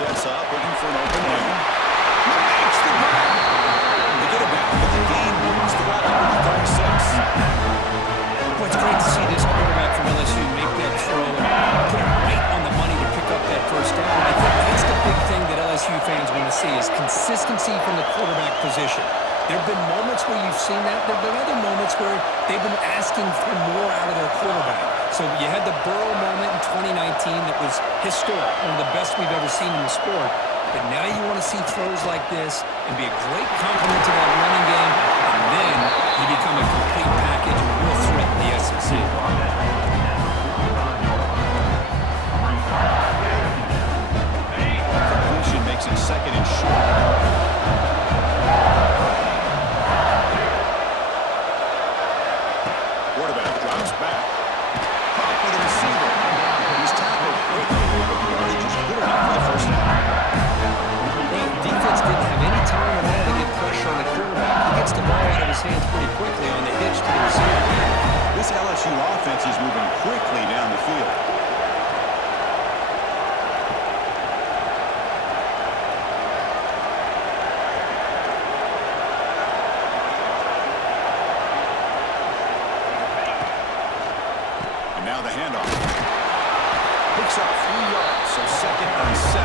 Sets up, looking for an open man. He makes the grab. They get it back, but the game moves the ball under the 36. Well, it's great to see this quarterback from LSU make that throw and put it right on the money to pick up that first down. And I think that's the big thing that LSU fans want to see is consistency from the quarterback position. There have been moments where you've seen that. There have been other moments where they've been asking for more out of their quarterback. So you had the Burrow moment in 2019 that was historic, one of the best we've ever seen in the sport. But now you want to see throws like this and be a great complement to that running game, and then you become a complete package and a real threat in the SEC. Completion makes it second and short. Quarterback drops back. Caught by the receiver. He's tackled quickly. Yardage is good enough for the first down. Well, the defense didn't have any time at all to get pressure on the quarterback. He gets the ball out of his hands pretty quickly on the hitch to the receiver. This LSU offense is moving quickly down the field. Now the handoff. Picks up 3 yards, so second and 7.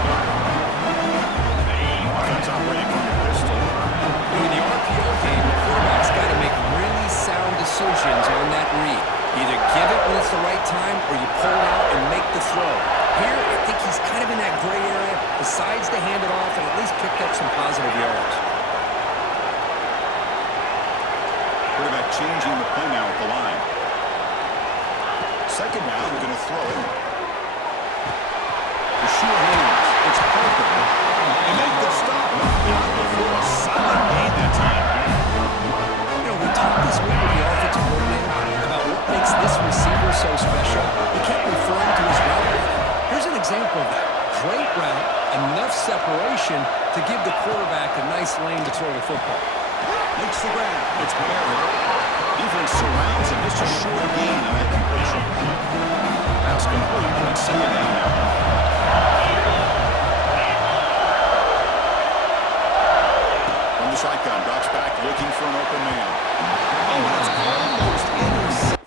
Offense operating from the pistol. In the RPO game, the quarterback's got to make really sound decisions on that read. Either give it when it's the right time or you pull it out and make the throw. Here, I think he's kind of in that gray area, decides to hand it off and at least picked up some positive yards. Quarterback changing the play now at the line. Second down, we're going to throw it. The sure hands. It's perfect. They make the stop. Not before a solid gain that time. You know, we talked this week with the offensive coordinator about what makes this receiver so special. He kept referring to his route. Here's an example of that. Great route, enough separation to give the quarterback a nice lane to throw the football. Makes the grab. It's Barrett. Defense surrounds him. Just a short gain on that completion. Pass complete. It's second down now. From the shotgun, drops back, looking for an open man. Oh, that's almost intercepted.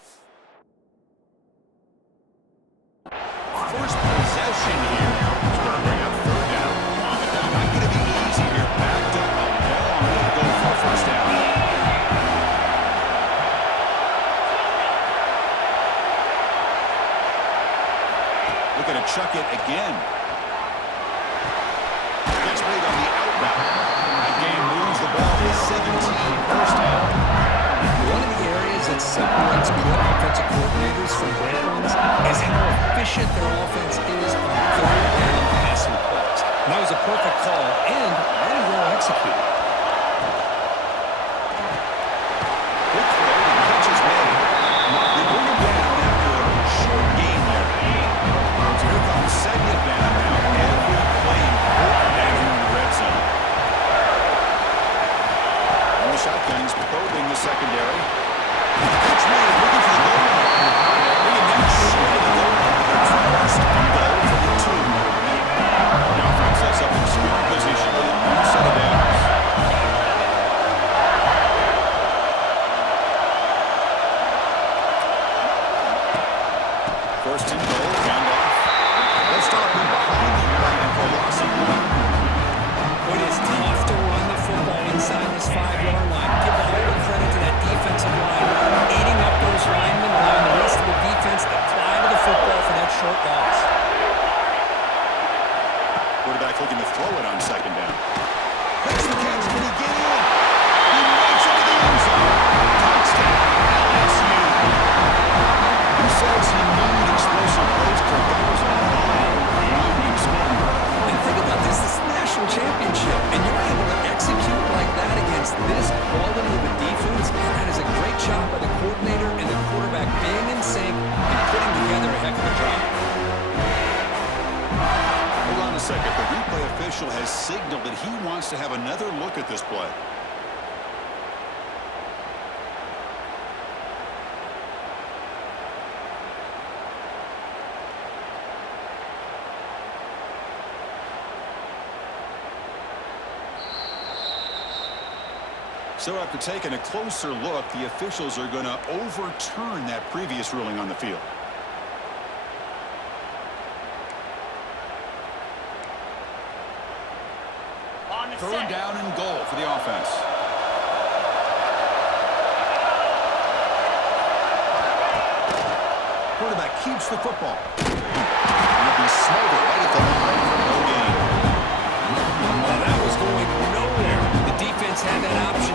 First possession here. It's going to bring up third down. Not going to be easy here. Backed up a long way to go for a first down. Going to chuck it again. Gets played on the outbound. That game moves the ball to 17. First down. One of the from great ones is how efficient their offense is on third down passing plays. And that was a perfect call and very well executed. Good throw, and catch is made. They bring him down after a short gain there. So here comes second down now. Every play important down here in the red zone. And the shotgun's probing the secondary. Pitch made, looking for the goal line. Bringing that short of the goal line. It's first and goal for the 2. The offense sets up in scoring position with a new set of downs. First and goal, handoff. They'll stop him behind the line for a loss of 1. It is tough to run the football inside this 5-yard line. Give all the credit to that defensive line, eating up those linemen, allowing the rest of the defense to fly to the football for that short loss. Quarterback looking to throw it on second down. Makes the catch. Can he get in? He makes it to the end zone. Touchdown, LSU. Who says he need explosive plays? Kirk, that was a long scoring drive. And think about this is the national championship, and you're able to execute like that against this quality of a defense. Man, that is a great job by the coordinator and the quarterback being in sync and putting together a heck of a drive. Hold on a second. The replay official has signaled that he wants to have another look at this play. So after taking a closer look, the officials are going to overturn that previous ruling on the field. Third down and goal for the offense. Quarterback keeps the football. He'll be smothered right at the line for no gain. Well, that was going nowhere. The defense had that option.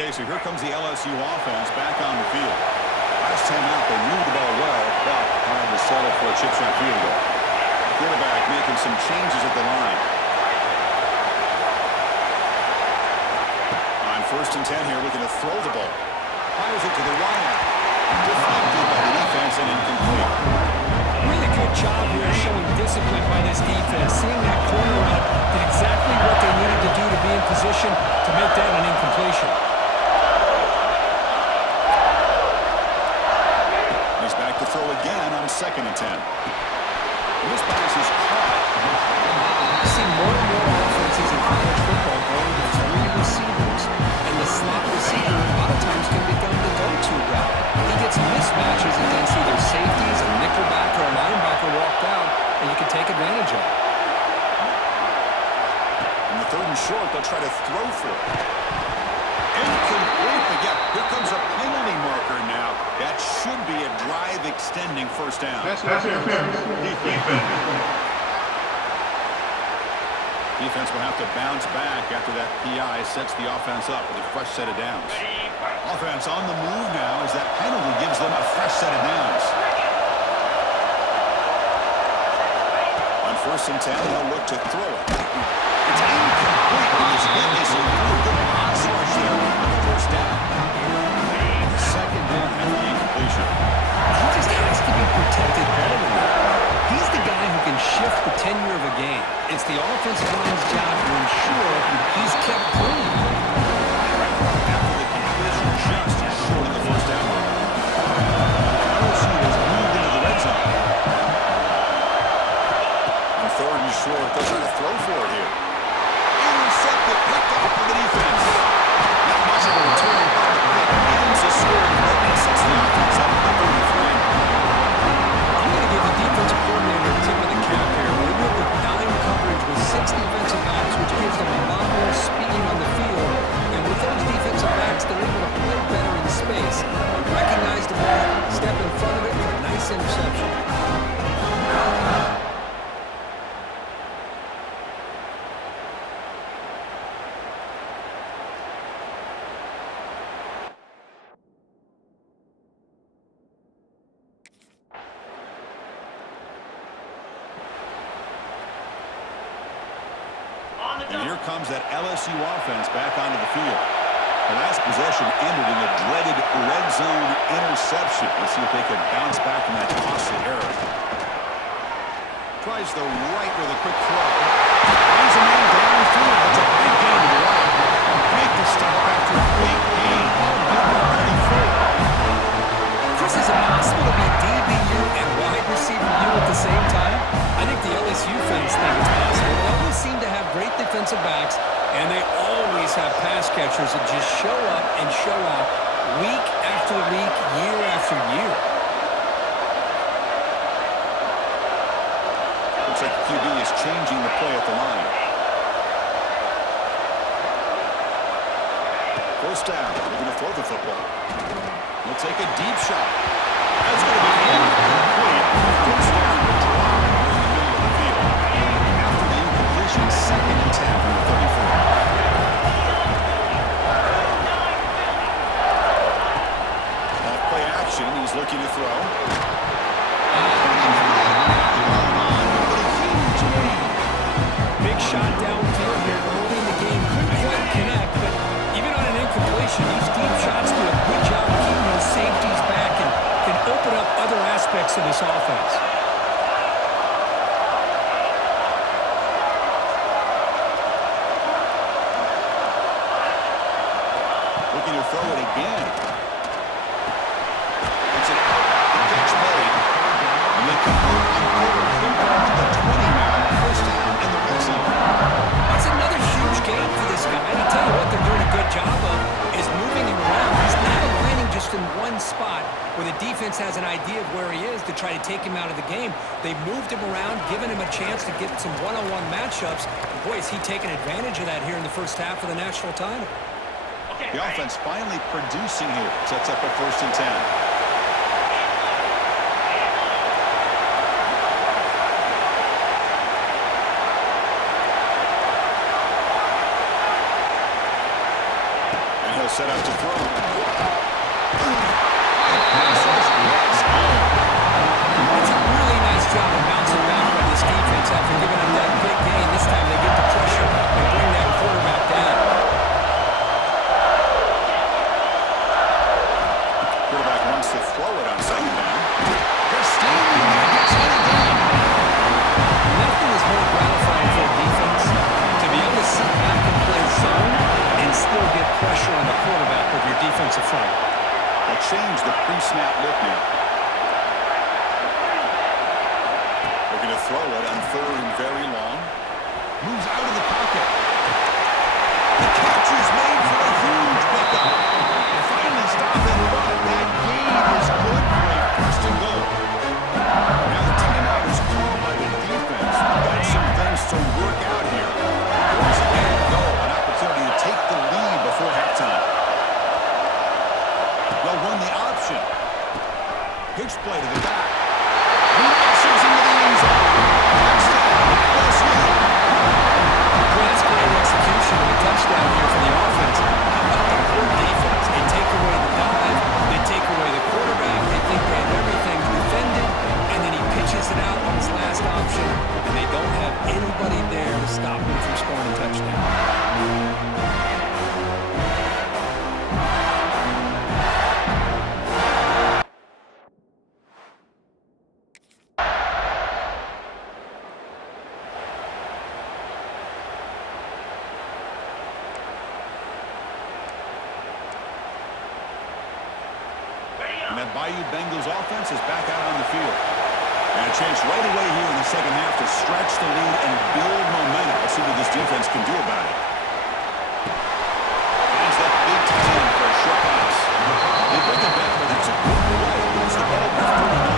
Okay, so here comes the LSU offense back on the field. Last time out, they moved the ball well, but had to settle for a chip shot field goal. Quarterback making some changes at the line. On 1st and 10 here, looking to throw the ball. Fires it to the wide. Deflected by the defense and incomplete. Really good job here showing discipline by this defense. Seeing that corner route did exactly what they needed to do to be in position to make that an incompletion. He's back to throw again on 2nd and 10. And this pass is caught. You see more and more offenses in college football going to 3 receivers, and the slot receiver a lot of times can become the go-to guy. He gets mismatches against either safeties, a nickelback, or a linebacker walked out, and you can take advantage of it. On the 3rd and short, they'll try to throw for it. Incomplete, but yeah, here comes a penalty marker now. That should be a drive-extending first down. That's interference. Defense. Defense will have to bounce back after that PI sets the offense up with a fresh set of downs. Offense on the move now as that penalty gives them a fresh set of downs. On 1st and 10, they'll look to throw it. It's incomplete. He's hit this really good pass rush there on the 1st down. 2nd down after the incompletion. He just has to be protected better than that. He's the guy who can shift the tenure of a game. It's the offensive line's job to ensure he's kept clean. After the completion, just short of the 1st down line. LSU has moved into the red zone. On 3rd and short, they'll try to throw for it here. Intercepted, picked off for the defense. And here comes that LSU offense back onto the field. The last possession ended in a dreaded red zone interception. Let's see if they can bounce back from that costly error. Tries the right with a quick throw. Finds a man downfield. That's a big gain to the right. Make the stop after a big gain. Chris, is it possible to be DBU and wide receiver U at the same time? I think the LSU fans think it's possible. They always seem to have great defensive backs, and they always have pass catchers that just show up and show out week after week, year after year. Looks like the QB is changing the play at the line. First down. They're going to throw the football. He'll take a deep shot. That's going to be incomplete. First down will drop in the middle of the field. After the incompletion, 2nd and 10 from the 34. Off play action. He's looking to throw. Big shot downfield here early in the game. Couldn't quite connect, but even on an incompletion, these deep shots do a good job of keeping those safeties back and can open up other aspects of this offense. Looking to throw it again. It's an catch made. And they complete the 20 now. First down in the red zone. That's another huge game for this guy. And I'll tell you what they're doing a good job of is moving him around. He's not aligning just in one spot where the defense has an idea of where he is to try to take him out of the game. They've moved him around, given him a chance to get some one-on-one matchups. And boy, is he taking advantage of that here in the first half of the national title. The offense finally producing here. Sets up a 1st and 10. And he'll set up to throw. That's a really nice job of bouncing back by this defense after giving up that big gain. This time they get the pressure and bring that quarterback down. Quarterback wants to throw it on 2nd down. They're stealing. Gets it again. Nothing is more gratifying for a defense to be able to sit back and play zone and still get pressure on the quarterback with your defensive front. They'll change the pre-snap look now. They're going to throw it on 3rd and very long. Moves out of the pocket. The catch is made for a huge pickup. They finally stop it, but that gain is good for a 1st and goal. Now the timeout is called by the defense. We've got some things to work out here. 1st and goal, an opportunity to take the lead before halftime. They'll run the option. Pitch play to the back. He ushers into the end zone. Touchdown, LSU. Well, that's great execution of a touchdown here for the offense. How about the poor defense? They take away the dive, they take away the quarterback, they think they have everything defended, and then he pitches it out on his last option, and they don't have anybody there to stop him from scoring a touchdown. And that Bayou Bengals offense is back out on the field. And a chance right away here in the 2nd half to stretch the lead and build momentum. Let's see what this defense can do about it. Finds that big tight end for a short pass. They break it back, but that's a good play. Moves the ball to 39.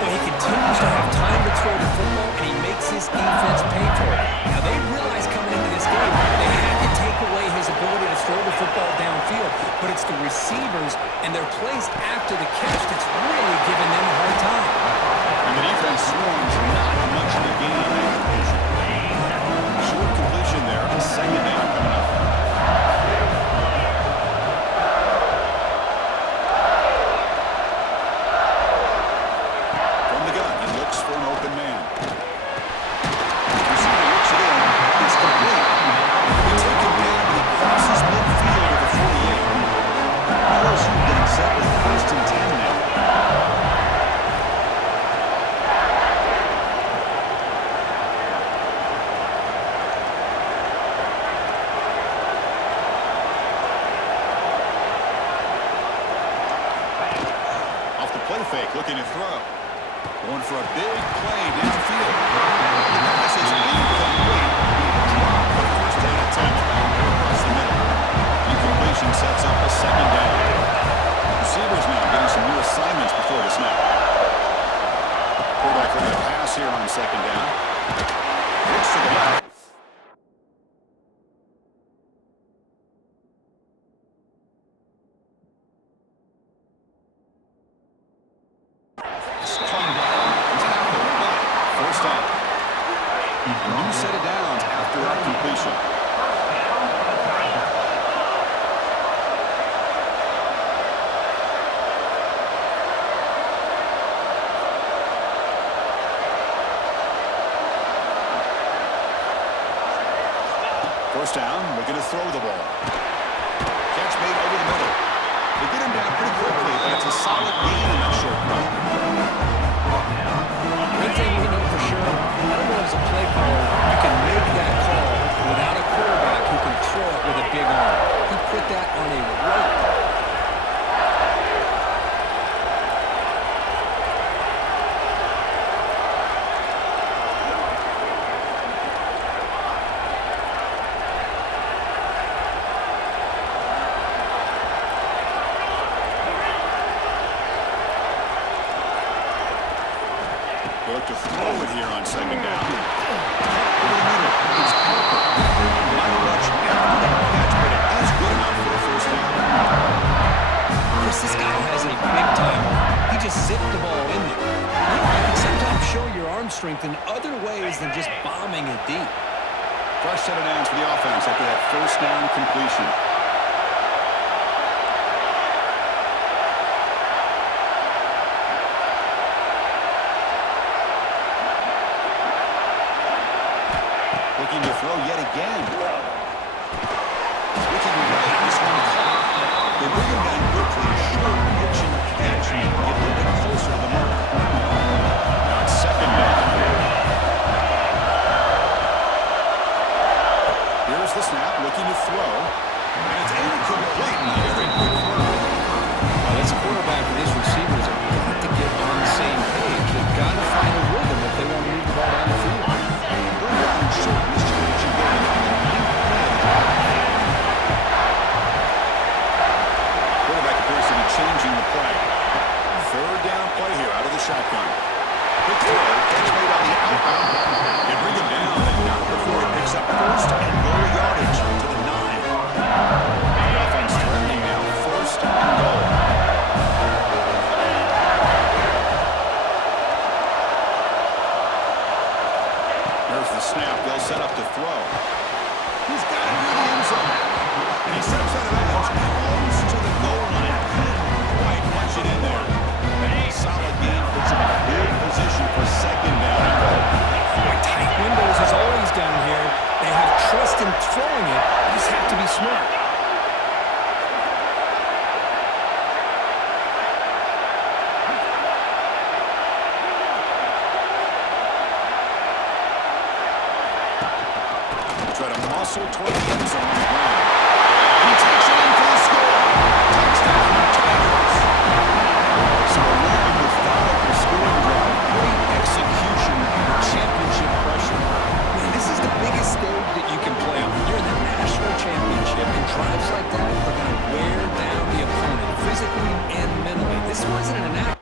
Well, he continues to have time to throw the football, and he makes his defense pay for it. Now, they realized coming into this game they had to take away his ability to throw the football downfield, but it's the receivers and their plays after the catch that's really giving them a hard time. And the defense swarms not much of a gain on that completion. Short completion there, 2nd down coming up. From the gun, he looks for an open man. Receiver looks it in. Throw fake, looking to throw. Going for a big play downfield. The pass is incomplete. Drop the first down attempt across the middle. Incompletion sets up a second down. Receivers now getting some new assignments before the snap. Quarterback looking to pass here on second down. Looks to the left. First down. A new set of downs after that completion. First down, looking to throw the ball. Catch made over the middle. They get him down pretty quickly, but it's a solid gain in that short run. One thing we know for sure, I don't know as a play caller, you can make that call without a quarterback who can throw it with a big arm. He put that on a rope. Look to throw it here on second down. Over the middle, it's Parker. Might rush after that catch, but it is good enough for a first down. Chris, this guy has a big time. He just zipped the ball in there. You can sometimes show your arm strength in other ways than just bombing it deep. Fresh set of downs for the offense after that first down completion. Looking to throw yet again. Switching right, this one caught. They bring him down quickly. Short pitch and catch. Get a little bit closer to the mark. Now it's second down. Here's the snap, looking to throw. And it's incomplete. Very quick throw. Now, this quarterback and these receivers have got to get on the same page. They've got to find a rhythm if they want to move the ball down the field. Bring down short distribution going on the ninth play. Quarterback appears to be changing the play. Third down play here out of the shotgun. Quick throw, catch made on the outbound. They bring him down, and not before he picks up first and goal yardage to the 9. The offense threatening now, first and goal. There's the snap. They'll set up to throw. He's got it near the end zone. And he steps out of bounds close to the goal line. Couldn't quite punch it in there. Solid gain puts him in a good position for second down and goal. Boy, tight windows as always down here. They have trust in throwing it. They just have to be smart. Try to muscle toward the end zone on the ground. He takes it in for the score. Touchdown, Tigers. So a long, methodical scoring drive. Great execution with championship pressure. Man, this is the biggest stage that you can play on. You're in the national championship, and drives like that are going to wear down the opponent physically and mentally. This wasn't an act.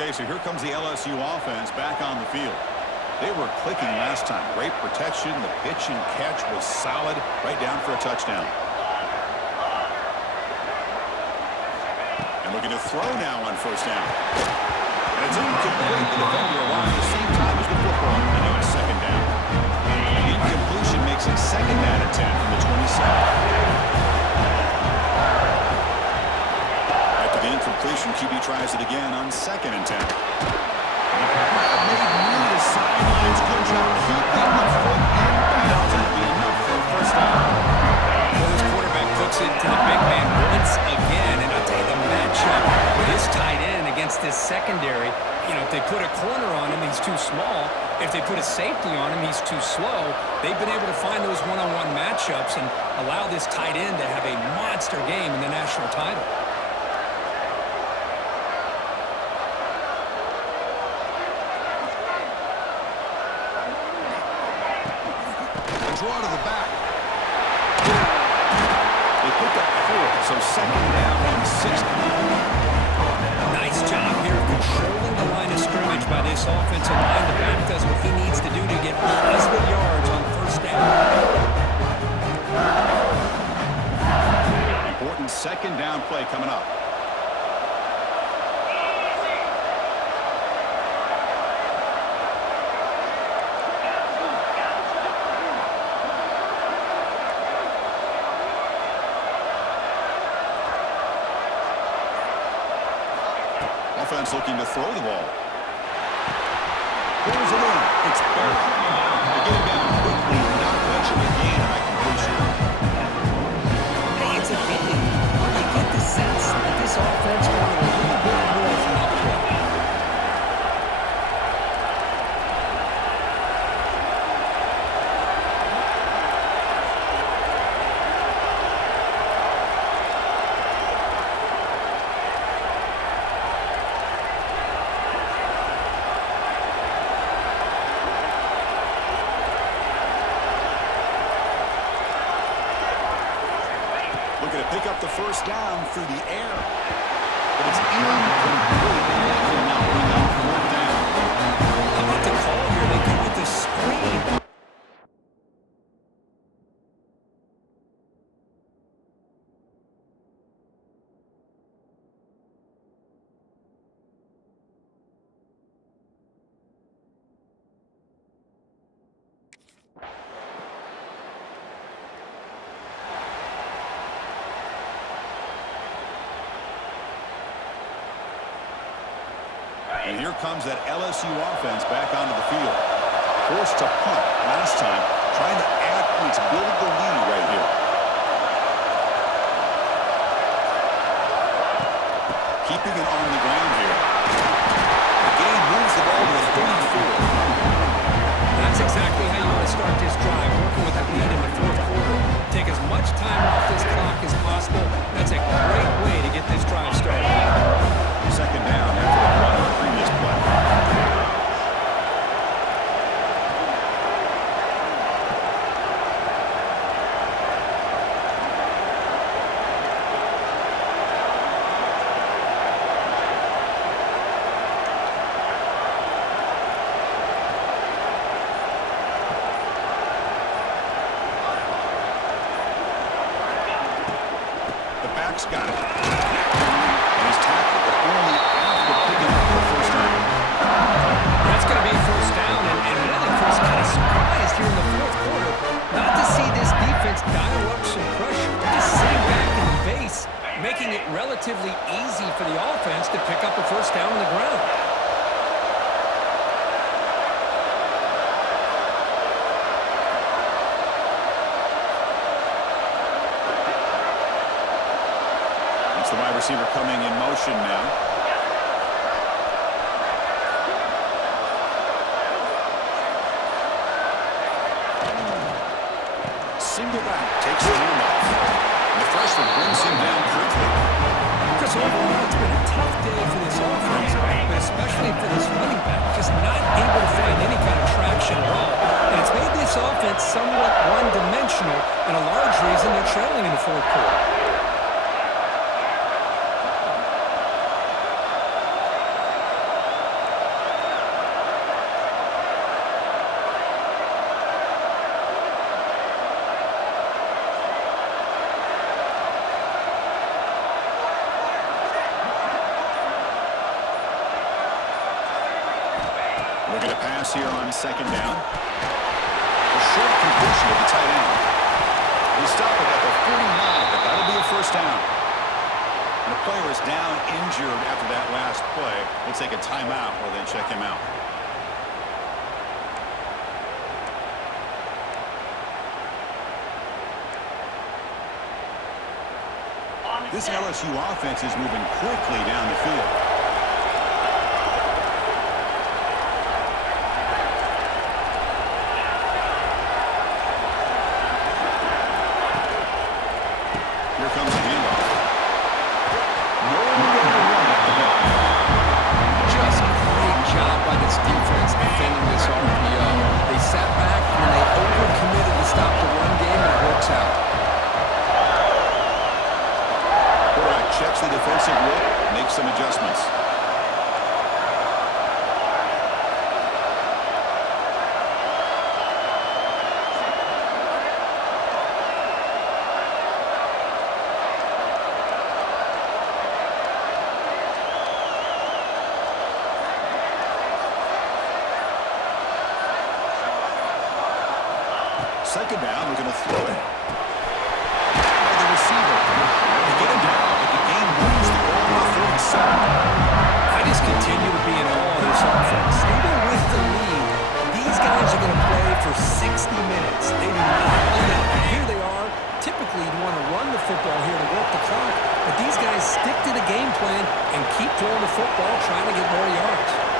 Okay, so here comes the LSU offense back on the field. They were clicking last time. Great protection. The pitch and catch was solid. Right down for a touchdown. And looking to throw now on first down. And it's incomplete. The defender arrived at the same time as the football. And now it's second down. Incompletion makes it second down and 10 from the 27. The incompletion, QB tries it again on second and 10. Made near the sidelines. Good job keeping the foot in bounds. That'll be enough for a first down. Well, this quarterback puts it to the big man once again. And I'll tell you, the matchup with his tight end against this secondary, you know, if they put a corner on him, he's too small. If they put a safety on him, he's too slow. They've been able to find those one-on-one matchups and allow this tight end to have a monster game in the national title. Draw to the back. They pick up 4, so second down and 6. Nice job here of controlling the line of scrimmage by this offensive line. The back does what he needs to do to get positive yards on first down. Important second down play coming up. Offense looking to throw the ball. Pulls it in. It's Bell. They get it down quickly, not much of a gain on that completion. Hey, it's a game. You get the sense that this offense wanted a little bit more from that play. Looking to pick up the first down through the air. But it's incomplete. They will now bring up 4th down. How about the call here? They go with the screen. And here comes that LSU offense back onto the field. Forced to punt last time, trying to add points, build the lead right here. Keeping it on the ground here. The game moves the ball to the 34. That's exactly how you want to start this drive, working with a lead in the 4th quarter. Take as much time off this clock as possible. That's a great way to get this drive started. Second down after the run on the previous play. The back's got it. And he's tackled, but only after picking up the first down. That's going to be a first down, and really, Chris, kind of surprised here in the 4th quarter not to see this defense dial up some pressure. They're just sitting back in the base, making it relatively easy for the offense to pick up a first down on the ground. It's the wide receiver coming in motion now. Single back, takes the handoff. And the freshman brings him down quickly. Chris, overall, it's been a tough day for this offense, but especially for this running back, just not able to find any kind of traction at all. And it's made this offense somewhat one-dimensional, and a large reason they're trailing in the 4th quarter. Looking to pass here on second down. A short completion to the tight end. They stop it at the 49, but that'll be a first down. And the player is down injured after that last play. We'll take a timeout or then check him out. This LSU offense is moving quickly down the field. Second down, we're going to throw it. By the receiver. They get him down, but the game moves the goal to 47. I just continue to be in awe of this offense. Even with the lead, these guys are going to play for 60 minutes. They do not let up. Here they are. Typically, you want to run the football here to work the clock, but these guys stick to the game plan and keep throwing the football, trying to get more yards.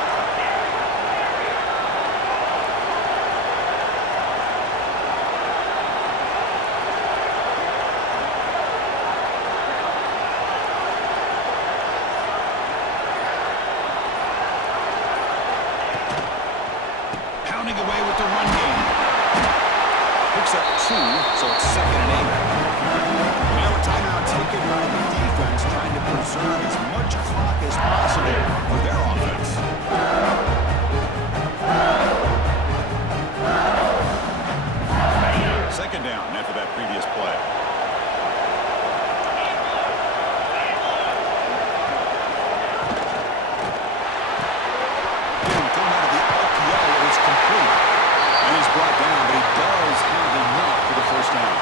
Pounding away with the run game. Picks up 2, so it's 2nd and 8. Now a timeout taken by the defense, trying to preserve as much clock as possible for their offense. Second down after that previous play. Going out of the RTO, it's complete. And he's brought down, but he does have enough for the first down.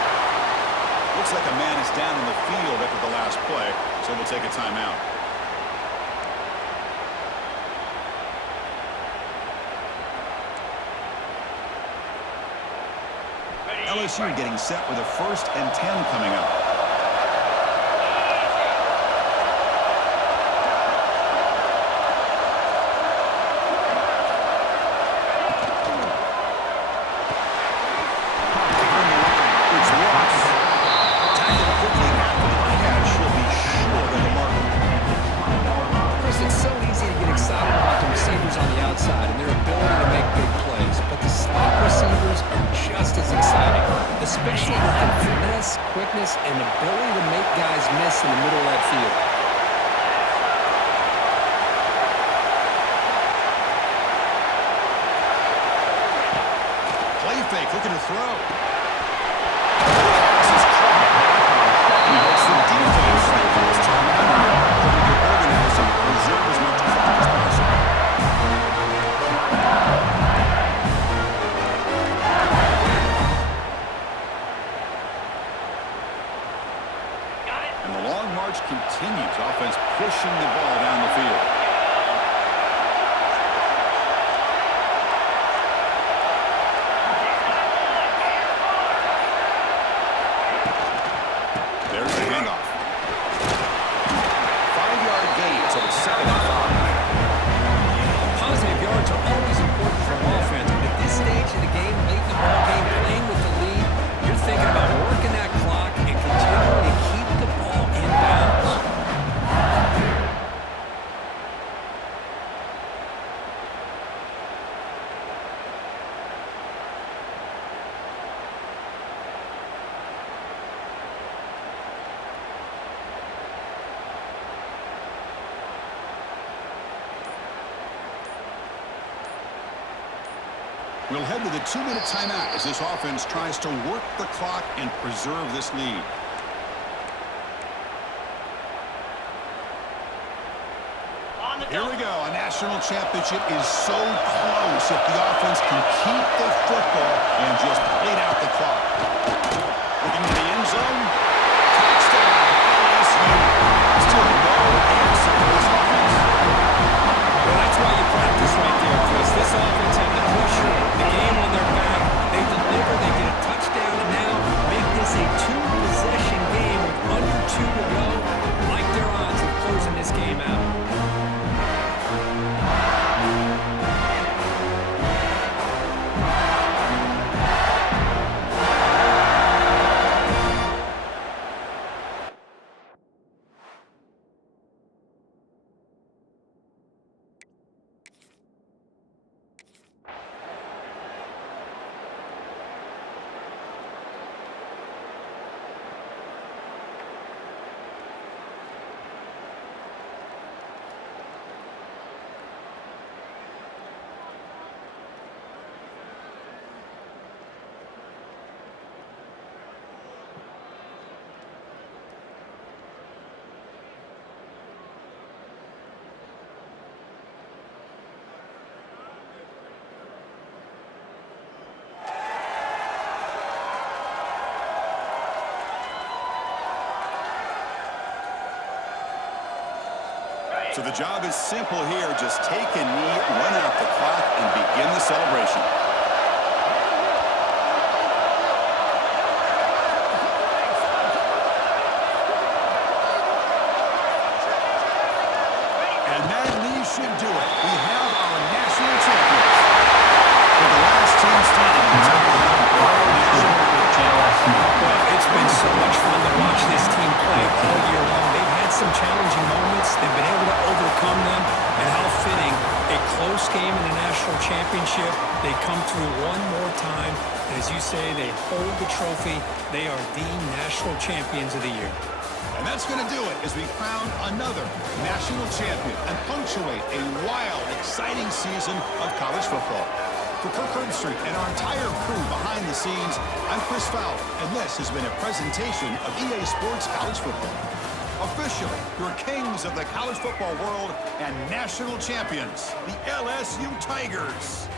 Looks like a man is down in the field after the last play, so we'll take a timeout. LSU getting set with a 1st and 10 coming up. It's Ross. Tackled quickly after the catch. He'll be short of the mark. Chris, it's so easy to get excited about the receivers on the outside and their ability to make big plays, but the slot receivers are just as exciting, especially with their finesse, quickness, and ability to make guys miss in the middle of that field. Play fake, looking to throw. Pass is caught. Now it's the defense that calls timeout here, trying to organize and preserve as much clock as possible. And the long march continues. Offense pushing the ball down the field. There's the handoff. 5-yard gain, so it's 2nd and 5. Positive yards are always important for offense, but at this stage of the game, late in the ball game, playing with the lead, you're thinking about working that clock and continuing to keep the ball in bounds. We'll head to the 2-minute timeout as this offense tries to work the clock and preserve this lead. Here we go. A national championship is so close if the offense can keep the football and just bleed out the clock. Looking to the end zone. Touchdown, LSU. Still no answer for this offense. Well, that's why you practice right there, Chris. This offense had the pressure, the game on their back. They deliver, they get a touchdown, and now make this a 2-possession game with under 2 to go. Like their odds of closing this game out. So the job is simple here. Just take a knee, run out the clock, and begin the celebration. And that knee should do it. We have our national champions. For the last team standing in Well, it's been so much fun to watch this team play all year long. They've had some challenging moments. They've been able to overcome them. And how fitting, a close game in the national championship. They come through one more time. And as you say, they hold the trophy. They are the national champions of the year. And that's going to do it as we crown another national champion and punctuate a wild, exciting season of college football. For Kirk Herbstreit and our entire crew behind the scenes, I'm Chris Fowler, and this has been a presentation of EA Sports College Football. Officially, your kings of the college football world and national champions, the LSU Tigers.